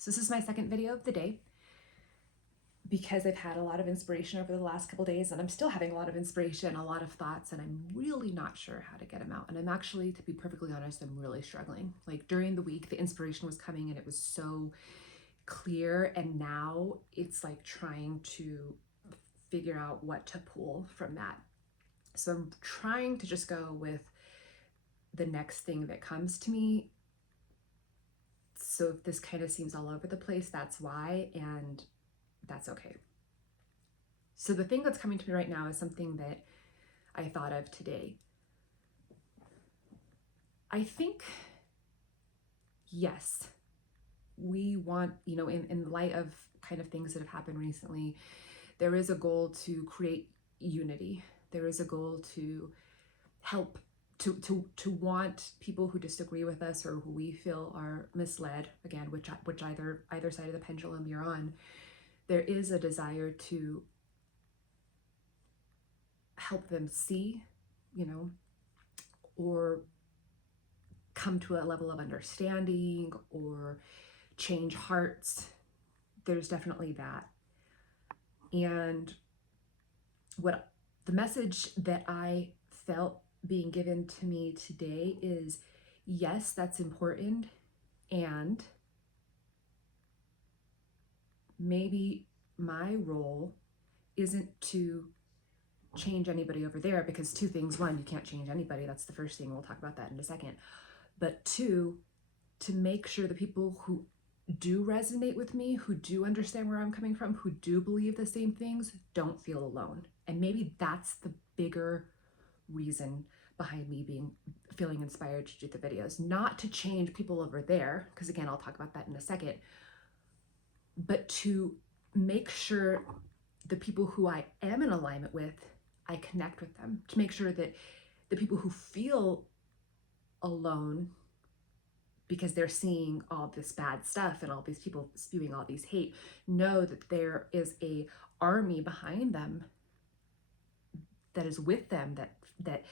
So this is my second video of the day because I've had a lot of inspiration over the last couple days, and I'm still having a lot of inspiration, a lot of thoughts, and I'm really not sure how to get them out. And I'm actually, to be perfectly honest, I'm really struggling. Like during the week, the inspiration was coming and it was so clear, and now it's like trying to figure out what to pull from that. So I'm trying to just go with the next thing that comes to me. So if this kind of seems all over the place, that's why, and that's okay. So the thing that's coming to me right now is something that I thought of today. I think, yes, we want, in light of kind of things that have happened recently, there is a goal to create unity. There is a goal to help, to want people who disagree with us or who we feel are misled, again, which either side of the pendulum you're on, there is a desire to help them see, or come to a level of understanding or change hearts. There's definitely that. And what the message that I felt being given to me today is, yes, that's important, and maybe my role isn't to change anybody over there, because two things: one, you can't change anybody, that's the first thing, we'll talk about that in a second, but two, to make sure the people who do resonate with me, who do understand where I'm coming from, who do believe the same things, don't feel alone. And maybe that's the bigger reason behind me feeling inspired to do the videos, not to change people over there, because again, I'll talk about that in a second, but to make sure the people who I am in alignment with, I connect with them, to make sure that the people who feel alone because they're seeing all this bad stuff and all these people spewing all these hate, know that there is a army behind them that is with them, that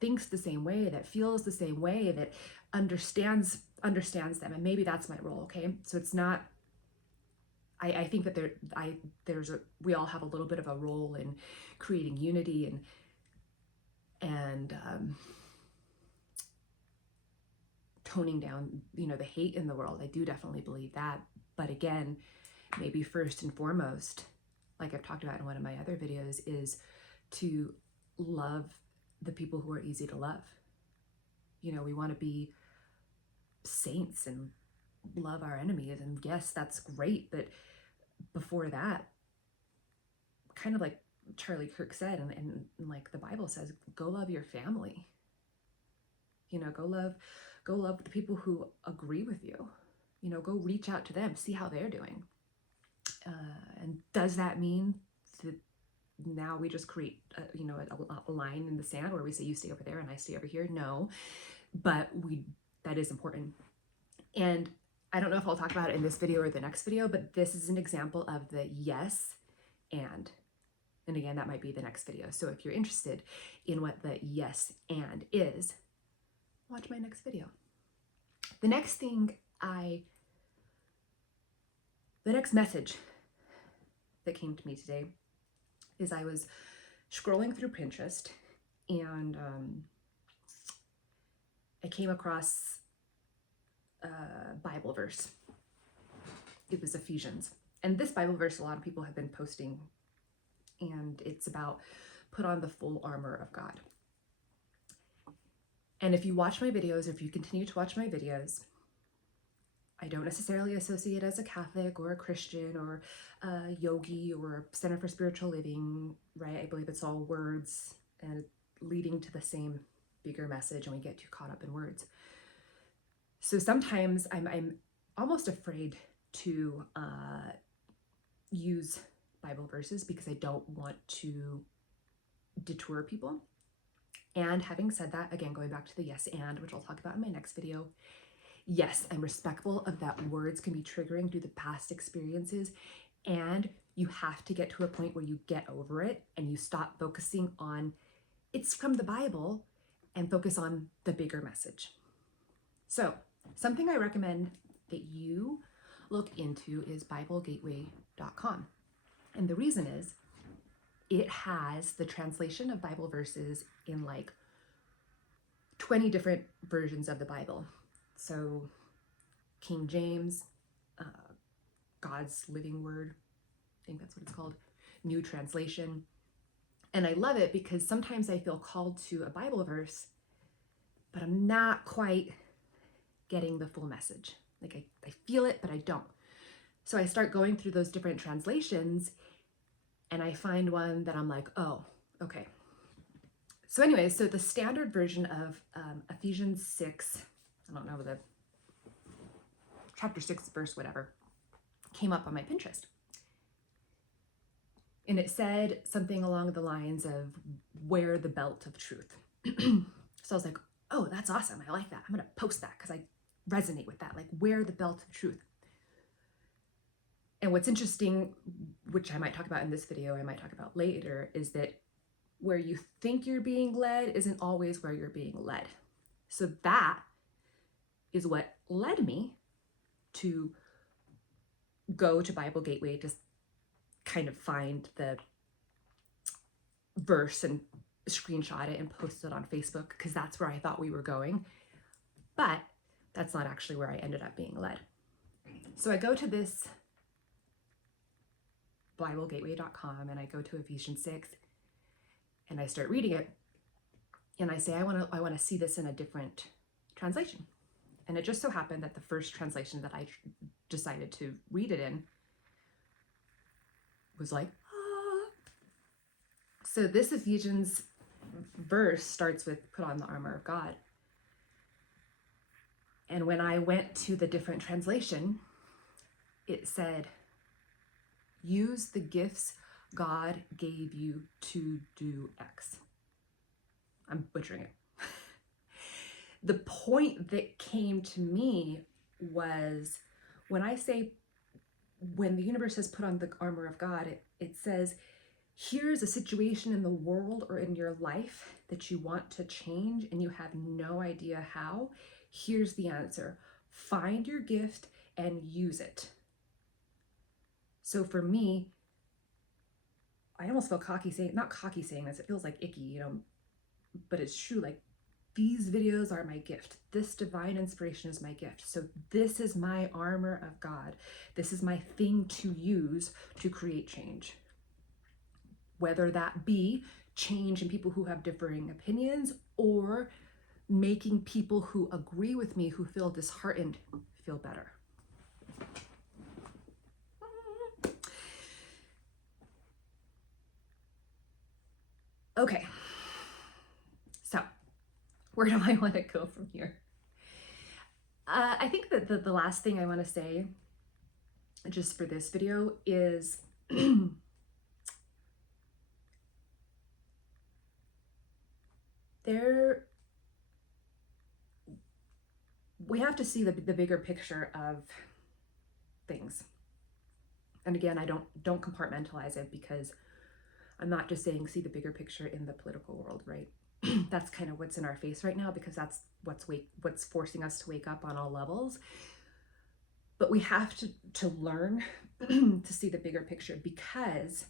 thinks the same way, that feels the same way, that understands them. And maybe that's my role. Okay, so it's not, I think that we all have a little bit of a role in creating unity and toning down, the hate in the world. I do definitely believe that. But again, maybe first and foremost, like I've talked about in one of my other videos, is to love the people who are easy to love. We want to be saints and love our enemies. And yes, that's great. But before that, kind of like Charlie Kirk said, and like the Bible says, go love your family. Go love the people who agree with you. Go reach out to them, see how they're doing. And does that mean that now we just create a line in the sand where we say you stay over there and I stay over here? No, but that is important. And I don't know if I'll talk about it in this video or the next video, but this is an example of the yes and again, that might be the next video. So if you're interested in what the yes and is, watch my next video. The next message that came to me today is I was scrolling through Pinterest, and I came across a Bible verse. It was Ephesians. And this Bible verse, a lot of people have been posting, and it's about put on the full armor of God. And if you watch my videos, or if you continue to watch my videos, I don't necessarily associate as a Catholic or a Christian or a yogi or a Center for Spiritual Living, right? I believe it's all words and leading to the same bigger message, and we get too caught up in words. So sometimes I'm almost afraid to use Bible verses because I don't want to detour people. And having said that, again, going back to the yes and, which I'll talk about in my next video, yes, I'm respectful of that words can be triggering due to past experiences, and you have to get to a point where you get over it and you stop focusing on it's from the Bible and focus on the bigger message. So something I recommend that you look into is BibleGateway.com. And the reason is it has the translation of Bible verses in like 20 different versions of the Bible. So King James, God's Living Word, I think that's what it's called, New Translation. And I love it because sometimes I feel called to a Bible verse, but I'm not quite getting the full message. Like I feel it, but I don't. So I start going through those different translations and I find one that I'm like, oh, okay. So anyway, so the standard version of Ephesians 6, I don't know, the chapter 6 verse whatever, came up on my Pinterest. And it said something along the lines of wear the belt of truth. So I was like, oh, that's awesome. I like that. I'm going to post that because I resonate with that. Like wear the belt of truth. And what's interesting, which I might talk about in this video, I might talk about later, is that where you think you're being led isn't always where you're being led. So that is what led me to go to Bible Gateway to kind of find the verse and screenshot it and post it on Facebook because that's where I thought we were going. But that's not actually where I ended up being led. So I go to this BibleGateway.com and I go to Ephesians 6 and I start reading it and I say, I want to see this in a different translation. And it just so happened that the first translation that I decided to read it in was like, ah. So this Ephesians verse starts with put on the armor of God. And when I went to the different translation, it said, use the gifts God gave you to do X. I'm butchering it. The point that came to me was when I say, when the universe says put on the armor of God, it says, here's a situation in the world or in your life that you want to change and you have no idea how. Here's the answer. Find your gift and use it. So for me, I almost feel cocky saying, not cocky saying this, it feels like icky, you know, but it's true. Like these videos are my gift. This divine inspiration is my gift. So this is my armor of God. This is my thing to use to create change. Whether that be change in people who have differing opinions or making people who agree with me, who feel disheartened, feel better. Okay, so where do I want to go from here? I think that the last thing I want to say, just for this video, is we have to see the bigger picture of things. And again, I don't compartmentalize it because I'm not just saying see the bigger picture in the political world, right? That's kind of what's in our face right now because that's what's forcing us to wake up on all levels. But we have to learn to see the bigger picture because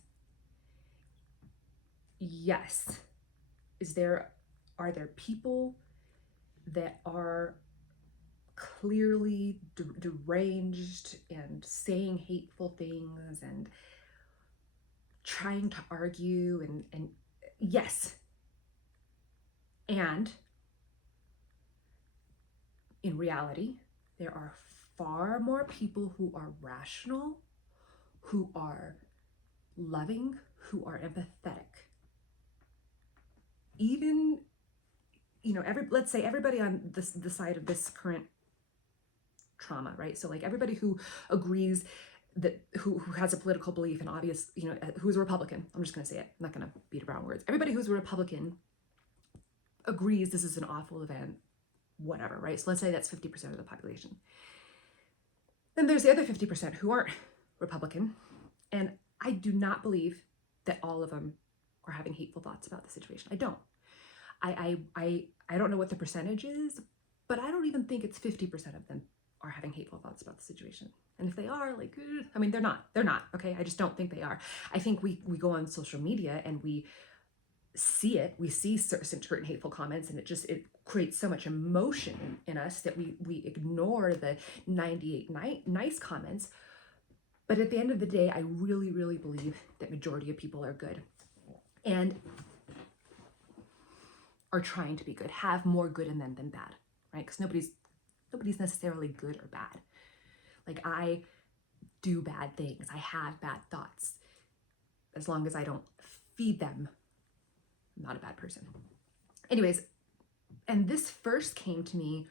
yes, are there people that are clearly deranged and saying hateful things and trying to argue and yes. And in reality, there are far more people who are rational, who are loving, who are empathetic. Even, you know, let's say everybody on the side of this current trauma, right? So like everybody who agrees that who has a political belief and obvious, you know, who's a Republican, I'm just going to say it, I'm not going to beat around words. Everybody who's a Republican agrees this is an awful event, whatever, right? So let's say that's 50% of the population. Then there's the other 50% who aren't Republican. And I do not believe that all of them are having hateful thoughts about the situation. I don't. I don't know what the percentage is, but I don't even think it's 50% of them are having hateful thoughts about the situation. And if they are, like, I mean, they're not, okay? I just don't think they are. I think we go on social media and we see certain hateful comments, and it creates so much emotion in us that we ignore the 98 nice comments. But at the end of the day, I really, really believe that majority of people are good and are trying to be good, have more good in them than bad, right? Because nobody's necessarily good or bad. Like, I do bad things, I have bad thoughts. As long as I don't feed them, I'm not a bad person. Anyways, and this first came to me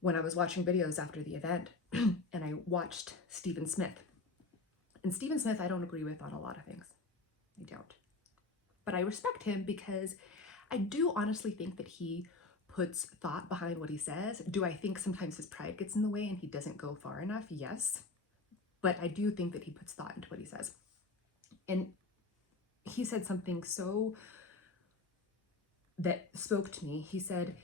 when I was watching videos after the event and I watched Stephen Smith. And Stephen Smith, I don't agree with on a lot of things. I don't. But I respect him because I do honestly think that he puts thought behind what he says. Do I think sometimes his pride gets in the way and he doesn't go far enough? Yes. But I do think that he puts thought into what he says. And he said something so that spoke to me. He said,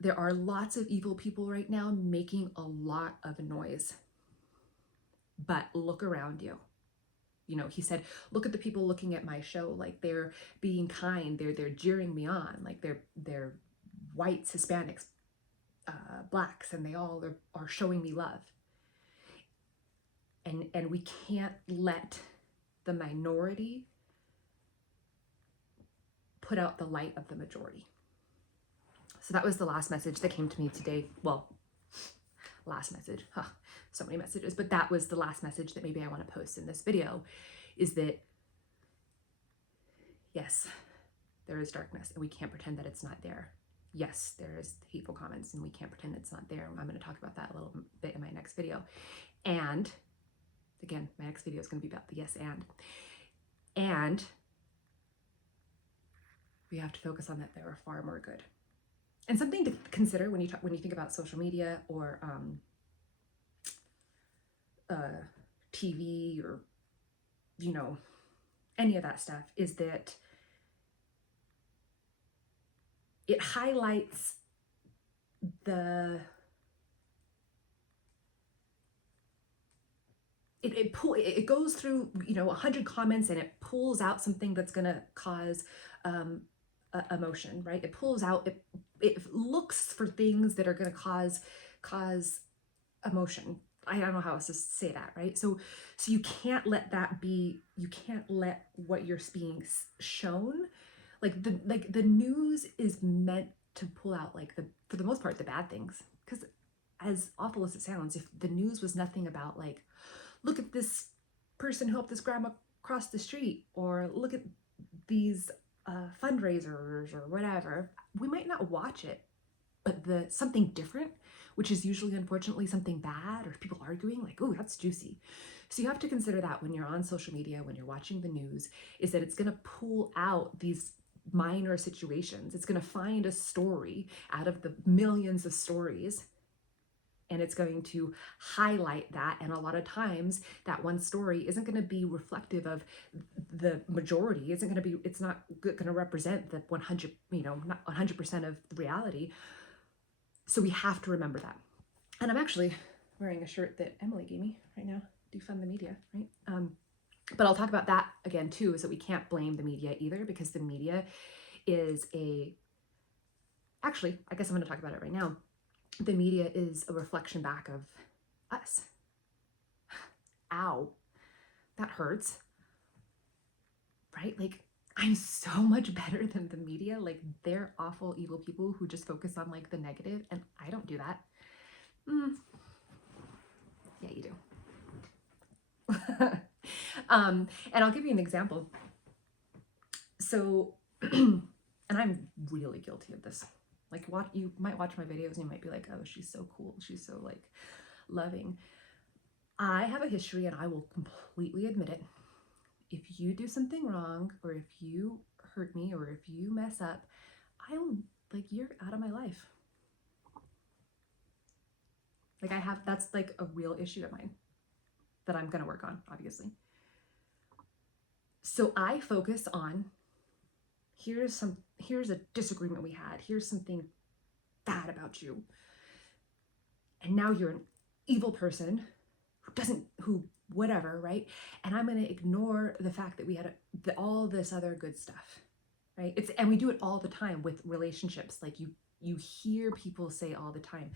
there are lots of evil people right now making a lot of noise, but look around you. You know, he said, look at the people looking at my show, like they're being kind, they're jeering me on, like they're whites, Hispanics, blacks, and they all are showing me love. And we can't let the minority put out the light of the majority. So that was the last message that came to me today. Well, last message, so many messages, but that was the last message that maybe I want to post in this video, is that yes, there is darkness and we can't pretend that it's not there. Yes, there is hateful comments and we can't pretend it's not there. I'm going to talk about that a little bit in my next video. And again, my next video is going to be about the yes and we have to focus on that there are far more good. And something to consider when you think about social media or TV or, you know, any of that stuff, is that it highlights it goes through, you know, 100 comments and it pulls out something that's going to cause emotion, right? It pulls out, it looks for things that are going to cause emotion. I don't know how else to say that, right? So you can't let that be, you can't let what you're being shown, like the news is meant to pull out, like, for the most part, the bad things. Because as awful as it sounds, if the news was nothing about, like, look at this person who helped this grandma cross the street, or look at these fundraisers or whatever, we might not watch it. But the something different, which is usually, unfortunately, something bad or people arguing, like, oh, that's juicy. So you have to consider that when you're on social media, when you're watching the news, is that it's going to pull out these minor situations. It's going to find a story out of the millions of stories, and it's going to highlight that. And a lot of times that one story isn't going to be reflective of the majority. It's not going to represent the 100, not 100% of reality. So we have to remember that. And I'm actually wearing a shirt that Emily gave me right now. Defund the media, right? But I'll talk about that again too, is that we can't blame the media either, because the media is actually, I guess I'm going to talk about it right now. The media is a reflection back of us. Ow, that hurts, right? Like, I'm so much better than the media. Like, they're awful, evil people who just focus on, like, the negative, and I don't do that. Yeah, you do. And I'll give you an example. So, and I'm really guilty of this. Like, you might watch my videos and you might be like, oh, she's so cool. She's so, like, loving. I have a history, and I will completely admit it. If you do something wrong, or if you hurt me, or if you mess up, I'm like, you're out of my life. Like, that's like a real issue of mine that I'm going to work on, obviously. So I focus on, here's a disagreement we had. Here's something bad about you. And now you're an evil person whatever, right? And I'm going to ignore the fact that we had all this other good stuff, right? And we do it all the time with relationships. Like you hear people say all the time,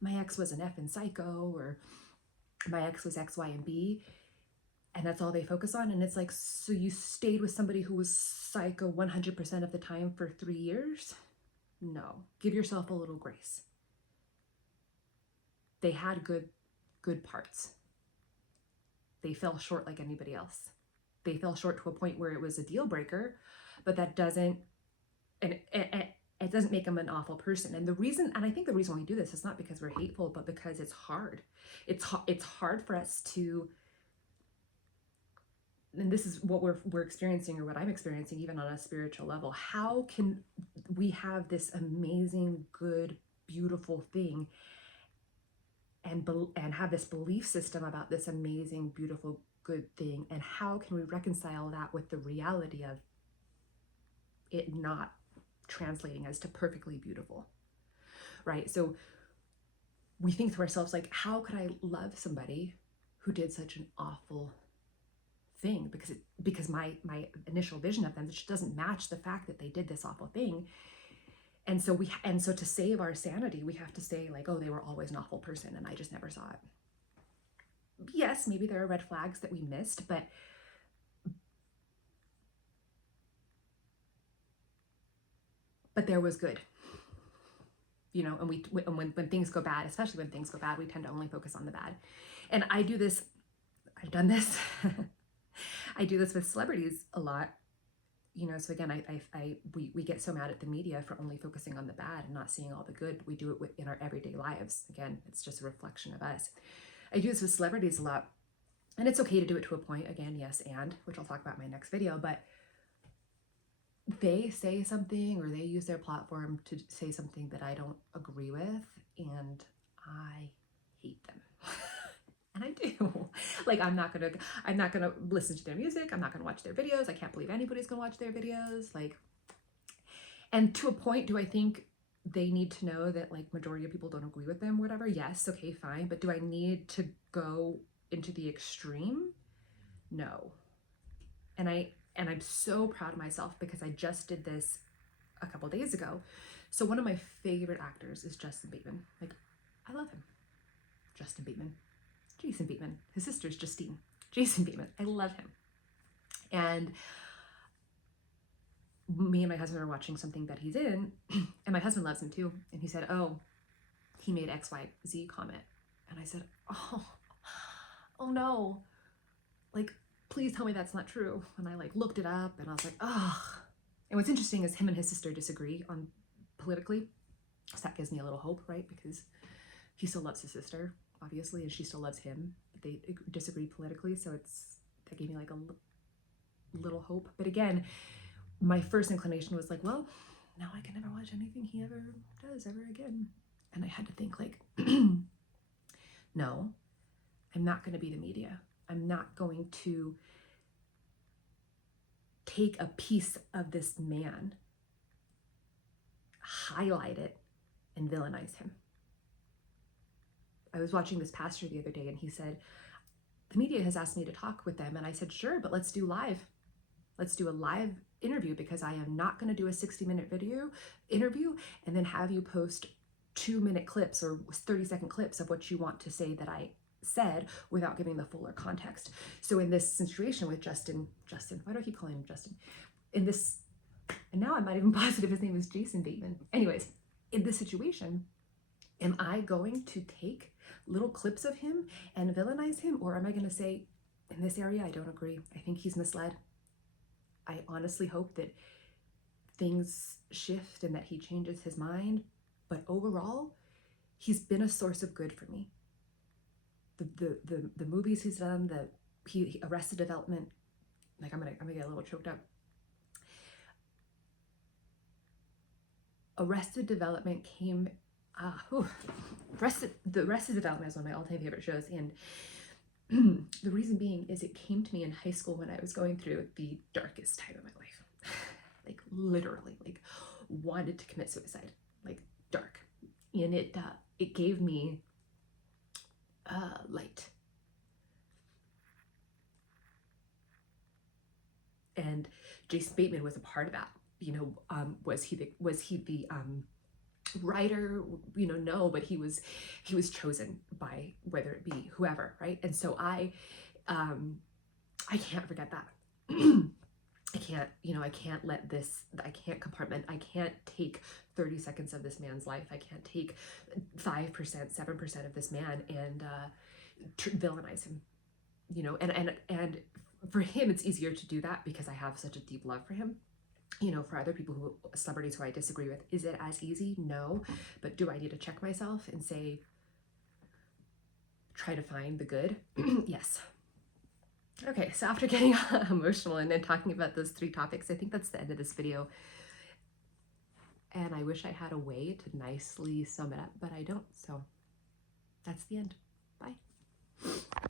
my ex was an effing psycho, or my ex was X, Y, and B. And that's all they focus on. And it's like, so you stayed with somebody who was psycho 100% of the time for 3 years? No, give yourself a little grace. They had good parts. They fell short like anybody else. They fell short to a point where it was a deal breaker, but that doesn't, and it doesn't make them an awful person. And I think the reason we do this is not because we're hateful, but because it's hard. It's hard for us to, and this is what we're experiencing, or what I'm experiencing even on a spiritual level. How can we have this amazing, good, beautiful thing and have this belief system about this amazing, beautiful, good thing, and how can we reconcile that with the reality of it not translating as to perfectly beautiful, right? So we think to ourselves, like, how could I love somebody who did such an awful thing? Because my initial vision of them just doesn't match the fact that they did this awful thing. And so to save our sanity, we have to say, like, oh, they were always an awful person and I just never saw it. Yes, maybe there are red flags that we missed, but there was good, and when things go bad, especially when things go bad, we tend to only focus on the bad. And I've done this. I do this with celebrities a lot. So again, we get so mad at the media for only focusing on the bad and not seeing all the good. We do it in our everyday lives. Again, it's just a reflection of us. I do this with celebrities a lot, and it's okay to do it to a point. Again, yes, and which I'll talk about in my next video, but they say something, or they use their platform to say something that I don't agree with, and I hate them. And I do. Like, I'm not gonna listen to their music. I'm not gonna watch their videos. I can't believe anybody's gonna watch their videos. Like, and to a point, do I think they need to know that, like, majority of people don't agree with them, whatever? Yes, okay, fine. But do I need to go into the extreme? No. And I'm so proud of myself, because I just did this a couple days ago. So one of my favorite actors is Justin Bateman. Like, I love him. Justin Bateman. Jason Bateman. His sister's Justine. Jason Bateman. I love him. And me and my husband are watching something that he's in, and my husband loves him too. And he said, oh, he made XYZ comment. And I said, oh no. Like, please tell me that's not true. And I looked it up, and I was like, oh. And what's interesting is him and his sister disagree on politically. So that gives me a little hope, right? Because he still loves his sister, obviously, and she still loves him. But they disagree politically, so that gave me like a little hope. But again, my first inclination was like, well, now I can never watch anything he ever does ever again. And I had to think, like, no, I'm not going to be the media. I'm not going to take a piece of this man, highlight it, and villainize him. I was watching this pastor the other day, and he said, the media has asked me to talk with them. And I said, sure, but let's do live. Let's do a live interview, because I am not going to do a 60-minute video interview and then have you post 2-minute clips or 30-second clips of what you want to say that I said without giving the fuller context. So in this situation with Justin, why do I keep calling him Justin? And now I'm not even positive his name is Jason Bateman. Anyways, in this situation, am I going to take little clips of him and villainize him? Or am I going to say, in this area, I don't agree. I think he's misled. I honestly hope that things shift and that he changes his mind. But overall, he's been a source of good for me. The movies he's done, he Arrested Development, like, I'm gonna get a little choked up. Arrested Development came, Arrested Development is one of my all-time favorite shows, and the reason being is it came to me in high school when I was going through the darkest time of my life. Like, literally, like, wanted to commit suicide, like, dark. And it gave me light. And Jason Bateman was a part of that. Was he the writer? No, but he was chosen by, whether it be whoever, right? And so I can't forget that. I can't let this, I can't compartment, I can't take 30 seconds of this man's life. I can't take 5%, 7% of this man and villainize him, and for him, it's easier to do that because I have such a deep love for him. For other people celebrities who I disagree with, is it as easy? No. But do I need to check myself and say, try to find the good? Yes. Okay, so after getting emotional and then talking about those 3 topics, I think that's the end of this video. And I wish I had a way to nicely sum it up, but I don't. So that's the end. Bye.